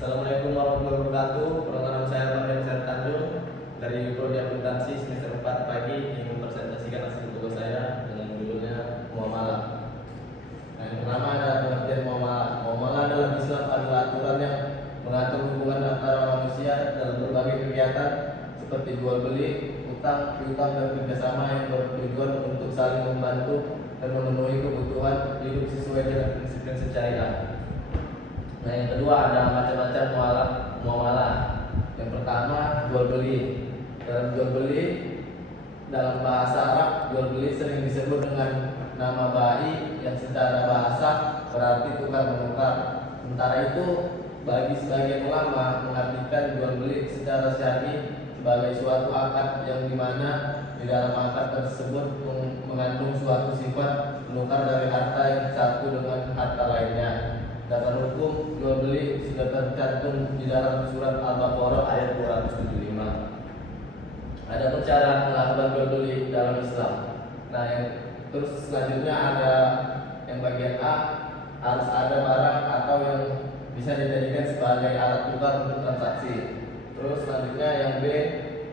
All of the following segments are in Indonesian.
Assalamualaikum warahmatullahi wabarakatuh. Perkenalkan saya Mardian Syarif Tanjung dari Prodi Akuntansi semester 4 pagi ingin mempresentasikan hasil tugas saya dengan judulnya muamalah. Nah, yang pertama ada pengertian muamalah. Muamalah dalam Islam adalah aturan yang mengatur hubungan antara manusia dalam berbagai kegiatan seperti jual beli, utang, piutang dan kerjasama yang bertujuan untuk saling membantu dan memenuhi kebutuhan hidup sesuai dengan prinsip-prinsip syariah. Nah, yang kedua ada macam-macam muamalah. Yang pertama jual beli. Dalam jual beli dalam bahasa Arab, jual beli sering disebut dengan nama bai yang secara bahasa berarti tukar menukar. Sementara itu bagi sebagian ulama mengartikan jual beli secara syar'i sebagai suatu akad yang dimana di dalam akad tersebut mengandung suatu sifat menukar dari harta yang satu dengan harta lainnya. Dasar hukum jual beli sudah tercantum di dalam surat Al-Baqarah ayat 275. Ada cara melakukan jual beli dalam Islam. Nah, yang terus selanjutnya ada yang bagian A, harus ada barang atau yang bisa dijadikan sebagai alat tukar untuk transaksi. Terus selanjutnya yang B,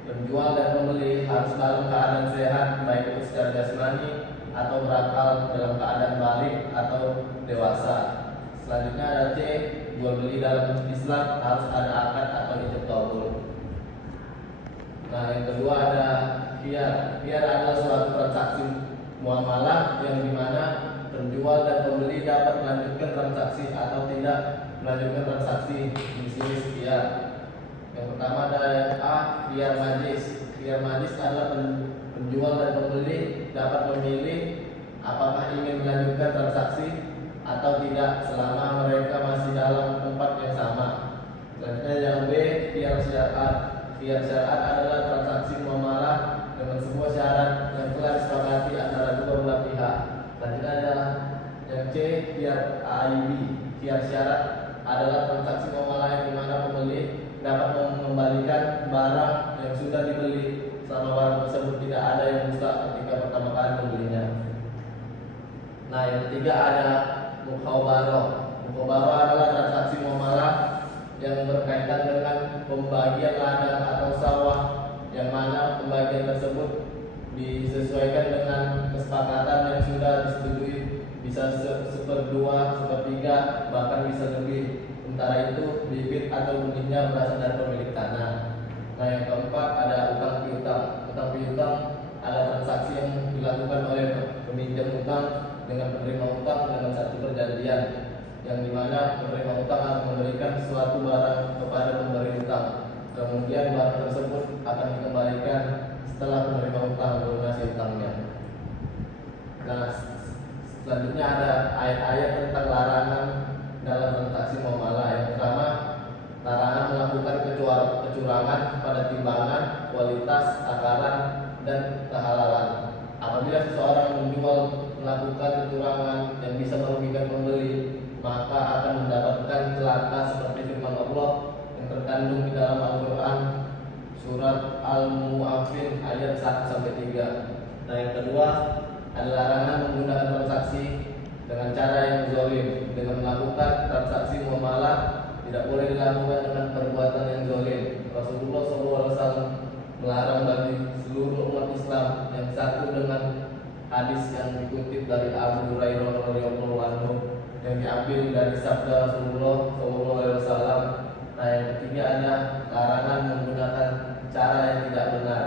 penjual dan pembeli harus dalam keadaan sehat baik itu secara jasmani atau berakal dalam keadaan balik atau dewasa. Selanjutnya ada C, jual beli dalam Islam harus ada akad atau ijab qabul. Nah, yang kedua ada khiyar. Khiyar adalah suatu transaksi muamalah yang dimana penjual dan pembeli dapat melanjutkan transaksi atau tidak melanjutkan transaksi. Di sini khiyar. Yang pertama ada yang A, khiyar majlis. Khiyar majlis adalah penjual dan pembeli dapat memilih apakah ingin melanjutkan transaksi atau tidak selama mereka masih dalam tempat yang sama. Selanjutnya yang B, khiyar syar'at. Khiyar syar'at adalah transaksi muamalah dengan sebuah syarat yang telah disepakati antara kedua belah pihak. Selanjutnya adalah yang C, khiyar AIB. Khiyar syarat adalah transaksi muamalah yang dimana pembeli dapat mengembalikan barang yang sudah dibeli selama barang tersebut tidak ada yang rusak ketika pertama kali membelinya. Nah, yang ketiga ada mukhabarah. Mukhabarah adalah transaksi muamalah yang berkaitan dengan pembagian ladang atau sawah yang mana pembagian tersebut disesuaikan dengan kesepakatan yang sudah disetujui, bisa seperdua, sepertiga, bahkan bisa lebih. Sementara itu bibit atau benih berasal dari pemilik tanah. Nah, yang keempat ada utang piutang. Utang piutang adalah transaksi yang dilakukan oleh peminjam utang dengan penerima utang dengan satu perjanjian yang dimana penerima utang akan memberikan suatu barang kepada pemberi utang. Kemudian barang tersebut akan dikembalikan setelah penerima utang melunasi utangnya. Nah, selanjutnya ada ayat-ayat tentang larangan dalam transaksi muamalah. Yang pertama, larangan melakukan kecurangan pada timbangan, kualitas, takaran, dan kehalalan. Apabila seseorang menjual melakukan kecurangan yang bisa merugikan pembeli, maka akan mendapatkan celaka seperti firman Allah yang terkandung di dalam Al-Quran surat Al-Mu'affin ayat 1-3. Nah, yang kedua ada larangan menggunakan transaksi dengan cara yang zalim. Dengan melakukan transaksi muamalah tidak boleh dilakukan dengan perbuatan yang zalim. Rasulullah SAW melarang bagi seluruh umat Islam yang satu dengan hadis yang dikutip dari Abu Hurairah radhiyallahu anhu yang diambil dari sabda Rasulullah SAW. Nah, yang ketiga ada larangan menggunakan cara yang tidak benar.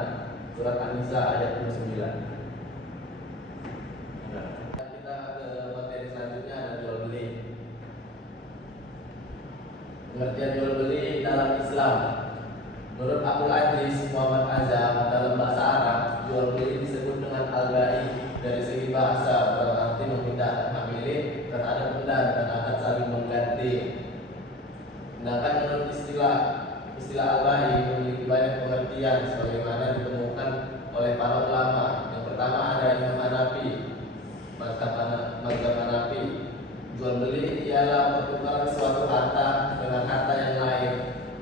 Surat An-Nisa ayat 29. Kita ke materi selanjutnya ada jual beli. Pengertian jual beli dalam Islam. Menurut Abdul Aziz Muhammad Azam, dalam bahasa Arab, jual beli disebut dengan al-bai dari segi bahasa berarti memindahkan hak milik terhadap benda dan akan saling mengganti. Sedangkan menurut istilah al-bai memiliki banyak pengertian sebagaimana ditemukan oleh para ulama. Yang pertama ada Imam Hanafi, mazhab Hanafi. Jual beli ialah pertukaran suatu harta dengan harta yang lain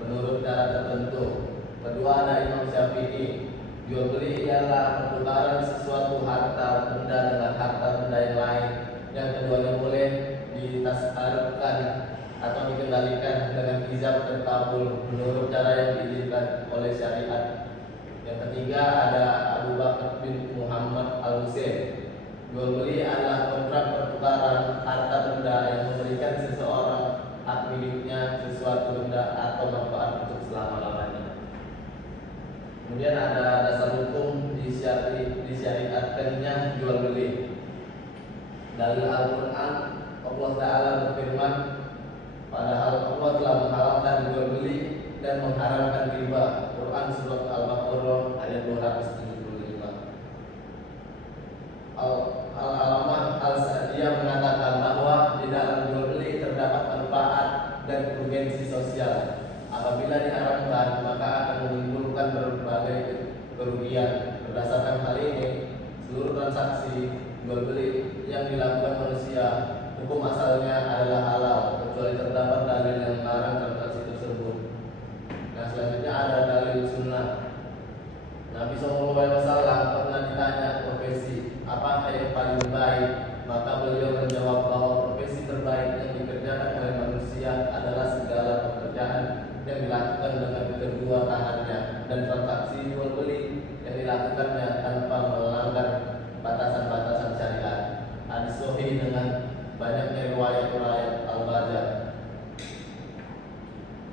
menurut cara tertentu. Kedua ada Imam Syafi'i. Jual beli ialah pertukaran sesuatu harta benda dengan harta benda yang lain yang keduanya boleh ditasarufkan atau dikendalikan dengan ijab dan kabul menurut cara yang diizinkan oleh syariat. Yang ketiga ada Abu Bakar bin Muhammad Al-Husain. Jual beli adalah kontrak pertukaran harta benda yang memberikan seseorang hak miliknya sesuatu benda atau manfaat untuk selama-lamanya. Kemudian ada dasar hukum disyariatkannya jual beli. Dalil Al-Quran, Allah Ta'ala berfirman, padahal Allah telah menghalalkan jual beli dan mengharamkan riba. Quran surat Al-Baqarah ayat 275. Al-Alamah Al-Sa'diyah mengatakan bahwa di dalam jual beli terdapat manfaat dan urgensi sosial. Apabila diharamkan, maka akan menimbulkan berbagai kerugian. Berdasarkan hal ini, seluruh transaksi jual beli yang dilakukan manusia hukum asalnya adalah halal kecuali terdapat dalil yang melarang transaksi tersebut. Nah, selanjutnya ada dalil sunnah. Nabi SAW pernah ditanya profesi apakah yang paling baik, maka beliau menjawab bahwa profesi terbaik yang dikerjakan oleh manusia adalah segala pekerjaan yang dilakukan dengan kedua tangannya dan transaksi jual beli yang dilakukannya tanpa melanggar batasan-batasan syariat. Hadis sahih dengan banyaknya riwayat-riwayat Al-Baja.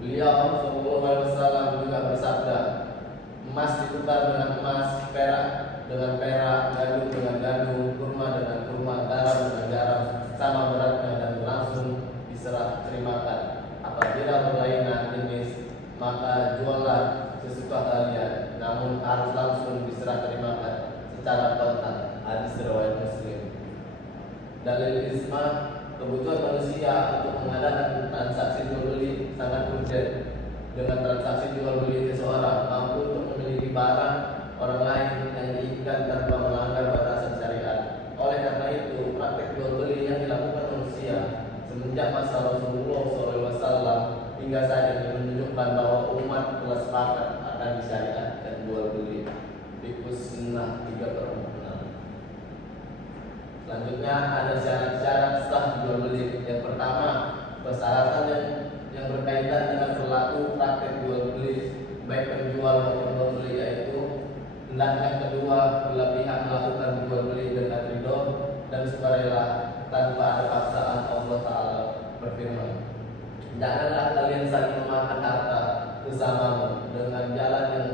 Beliau SAW juga bersabda, emas ditukar dengan emas, perak dengan perak, gandum dengan gandum, kurma dengan kurma, garam dengan garam, sama beratnya dan langsung diserah terimakan. Apabila berlainan jenis, maka juallah sesuka kalian, namun harus langsung diserah terimakan secara kontan. Hadis riwayat Muslim. Dalil isma, kebutuhan manusia untuk mengadakan transaksi jual beli sangat urgent. Dengan transaksi jual beli seseorang mampu untuk memiliki barang orang lain yang diinginkan tanpa melanggar batasan syariat. Oleh karena itu, praktek jual beli yang dilakukan manusia semenjak masa Rasulullah SAW hingga saat ini menunjukkan bahwa umat telah sepakat akan disyariatkan jual beli. Fiqhus Sunnah 3/6. Selanjutnya ada syarat-syarat sah jual beli. Yang pertama, persyaratan yang berkaitan dengan berlaku praktek jual beli baik penjual maupun pembeli, yaitu hendaknya kedua belah pihak melakukan jual beli dengan ridho dan sukarela tanpa ada paksaan. Allah Ta'ala berfirman, janganlah kalian saling memakan harta bersamamu dengan jalan yang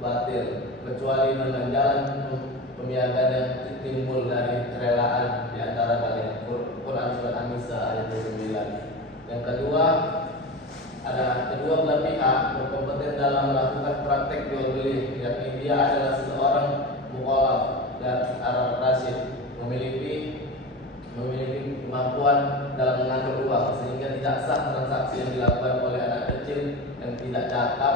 batil, kecuali dengan jalan pemiagaan yang timbul dari kerelaan di antara kalian. Quran surat An-Nisa ayat 29. Yang kedua, ada kedua belah pihak berkompeten dalam melakukan praktek jual beli, yakni dia adalah seseorang mukallaf dan Arab Rasyid, memiliki kemampuan dalam mengatur uang sehingga tidak sah transaksi yang dilakukan oleh anak kecil yang tidak cakap,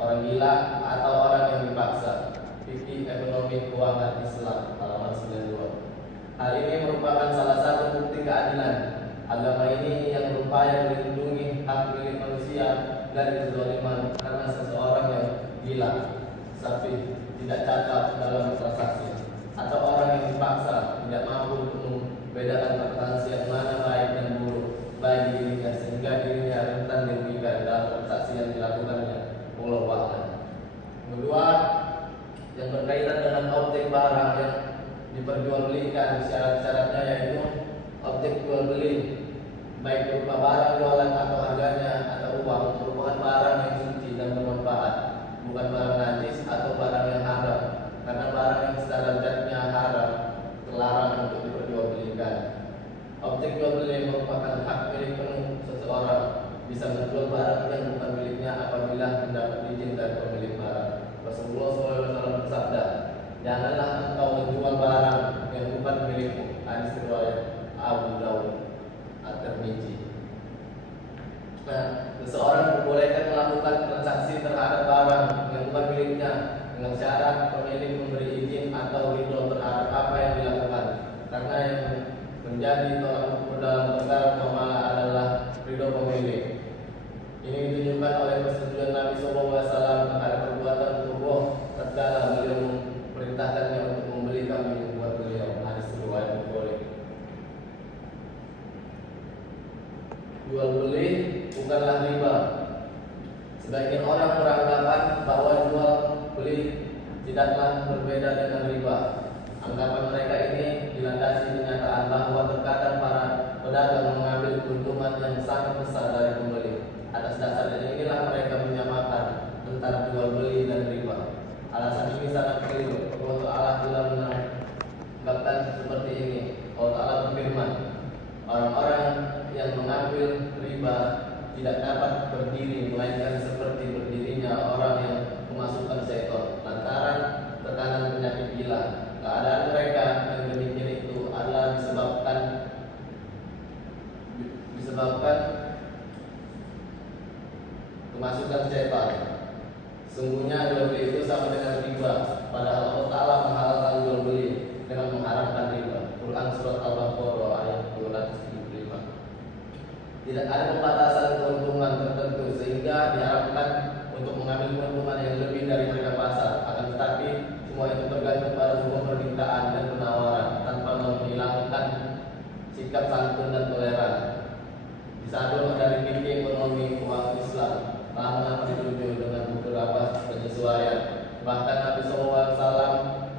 orang gila atau orang yang dipaksa. Fikih Ekonomi Keuangan Islam halaman 92. Hal ini merupakan salah satu bukti keadilan agama ini yang berupaya melindungi hak milik manusia dari kezaliman karena seseorang yang gila, safi, tidak cakap dalam transaksi, atau orang yang dipaksa tidak mampu untuk membedakan transaksi yang mana baik dan buruk bagi dirinya sehingga dirinya rentan dirugikan dalam transaksi yang dilakukannya. Wallahu a'lam. Kedua, yang berkaitan dengan objek barang yang diperjualbelikan, syarat-syaratnya yaitu objek jual beli baik berupa barang jualan atau harganya atau uang merupakan barang yang suci dan bermanfaat, bukan barang najis atau barang yang haram, karena barang yang secara zatnya haram terlarang untuk diperjualbelikan. Objek jual beli merupakan hak milik penuh seseorang, bisa menjual barang yang bukan miliknya apabila mendapat izin dari pemilik barang. Rasulullah SAW bersabda, janganlah engkau menjual barang yang bukan milikmu. Hadis riwayat Abu Dawud At-Tirmidzi. Nah, seseorang diperbolehkan melakukan transaksi terhadap barang yang bukan miliknya dengan syarat pemilik memberi izin atau ridho terhadap apa yang dilakukan. Karena yang menjadi tolak ukur dalam perkara muamalah adalah ridho pemilik. Ini ditunjukkan oleh persetujuan Nabi SAW terhadap perbuatan tubuh tatkala beliau memerintahkannya untuk membeli kambing buat beliau. Hadis riwayat Bukhari. Jual Sebagian orang beranggapan bahwa jual beli tidaklah berbeda dengan riba. Anggapan mereka ini dilandasi kenyataan bahwa terkadang para pedagang mengambil keuntungan yang sangat besar dari pembeli. Atas dasar inilah mereka menyamakan antara jual beli dan riba. Alasan ini sangat keliru. Allah Ta'ala telah menanggapkan seperti ini. Allah Ta'ala berfirman, orang-orang yang mengambil riba tidak dapat berdiri melainkan seperti berdirinya orang yang memasukkan seekor lantaran tekanan penyakit gila. Keadaan mereka yang demikian itu adalah disebabkan kemasukan setan. Sungguhnya jual beli itu sama dengan riba, padahal Allah Ta'ala menghalalkan jual beli dengan mengharamkan riba. Quran surat Al-Baqarah ayat 275. Tidak ada pembatasan keuntungan tertentu sehingga diharapkan untuk mengambil keuntungan yang lebih dari harga pasar. Akan tetapi semua itu tergantung pada hukum permintaan dan penawaran tanpa menghilangkan sikap santun dan toleran. Disadur dari fikih ekonomi uang Islam lama dituju dengan beberapa penyesuaian. Bahkan Nabi SAW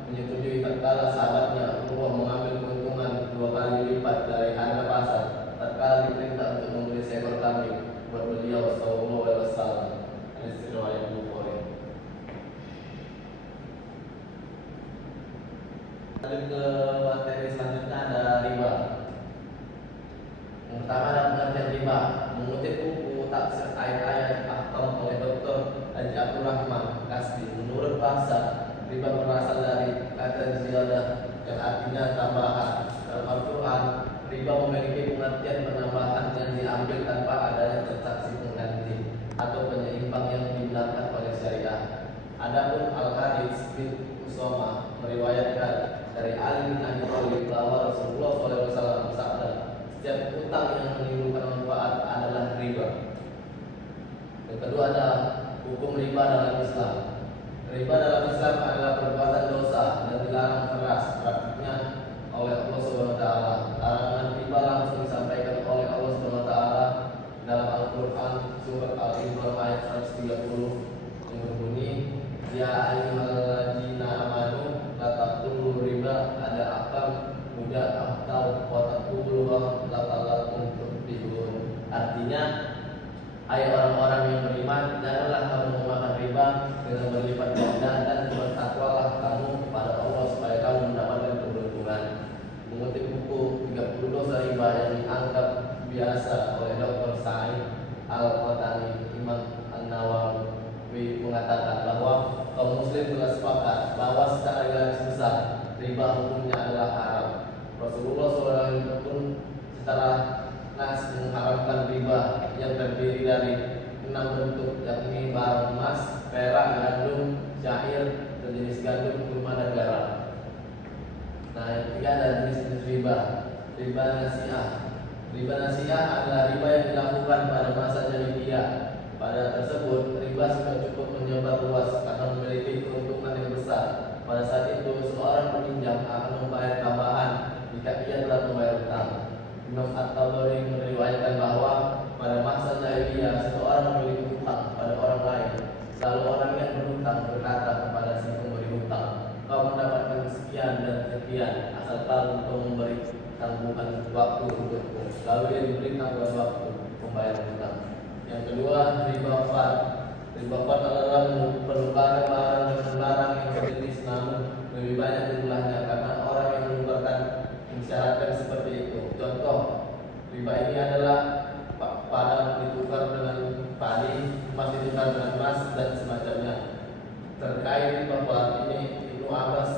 menyetujui tatkala sahabatnya Umar mengambil keuntungan 2 kali lipat dari harga pasar tatkala diperintah untuk membeli seekor kambing buat beliau sallallahu alaihi wasallam. Hadis riwayat Bukhari. Lanjut ke materi selanjutnya, ada riba. Yang pertama ada pengertian riba. Mengutip buku tafsir ayat-ayat Ahkam oleh Dr. Haji Abdul Rahman Kasbi, menurut bahasa riba berasal dari kata ziyadah yang artinya tambahan. Dalam Al-Quran, riba memiliki pengertian penambahan yang diambil tanpa adanya transaksi pengganti atau penyeimbang yang dibenarkan oleh syariah. Adapun Al-Harits bin Usama meriwayatkan dari Ali bin Abi Thalib bahwa Rasulullah SAW bersabda, setiap utang yang menimbulkan manfaat adalah riba. Yang kedua adalah hukum riba dalam Islam. Riba dalam Islam adalah perbuatan dosa dan dilarang keras praktiknya oleh Allah SWT. Larangan riba langsung disampaikan oleh Allah SWT dalam Al-Quran surat Al-Imran ayat 130 yang berbunyi, ya ayyuhalladzina amanu la taqulu riba ada akam muda atau wa taqulu laqalakum tuflihun. Artinya, hai orang-orang yang beriman, janganlah kamu memakan riba dengan berlipat ganda dan bertakwalah kamu kepada Allah supaya kamu mendapatkan keberuntungan. Mengutip buku 30 dosa riba yang dianggap biasa oleh Dr. Sa'id Al-Qatani, Imam An-Nawawi mengatakan bahwa kaum muslim telah sepakat bahwa secara garis besar riba hukumnya adalah haram. Rasulullah SAW pun secara nas mengharamkan riba yang terdiri dari 6 bentuk, yakni barang emas, perak, gandum, syair, dan jenis gandum, kurma, dan garam. Nah, yang ketiga ada jenis-jenis riba. Riba nasiah. Riba nasiah adalah riba yang dilakukan pada masa jahiliyah. Pada tersebut, riba sudah cukup menyebar luas karena memiliki keuntungan yang besar. Pada saat itu, seorang peminjam akan membayar tambahan jika ia telah membayar utang. Imam At-Tabari meriwayatkan bahwa pada masa jahiliyah seseorang memiliki hutang pada orang lain. Lalu orang yang berhutang berkata kepada si pemberi hutang, kau mendapatkan sekian dan sekian asalkan kau memberi tanggungan waktu untukku. Lalu ia diberi tanggungan waktu membayar hutang. Yang kedua, riba fard. Riba fard adalah penukaran barang dengan barang yang sejenis namun lebih banyak jumlahnya karena orang yang menukarkan mensyaratkan seperti itu. Contoh, riba ini adalah padang ditukar dengan padi, emas ditukar dengan emas, dan semacamnya. Terkait riba fard ini, Ibnu Abbas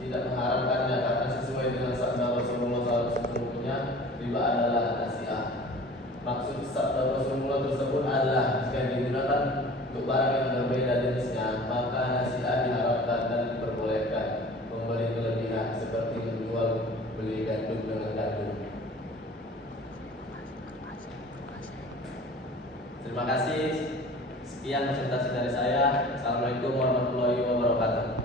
tidak mengharamkannya karena sesuai dengan sabda Rasulullah SAW, sesungguhnya riba adalah nasiah. Maksud sabda Rasulullah tersebut adalah jika digunakan untuk barang yang berbeda jenisnya, maka nasiah diharapkan dan diperbolehkan. Memberi kelebihan seperti menjual beli gandum dengan gandum. Terima kasih. Sekian presentasi dari saya. Assalamualaikum warahmatullahi wabarakatuh.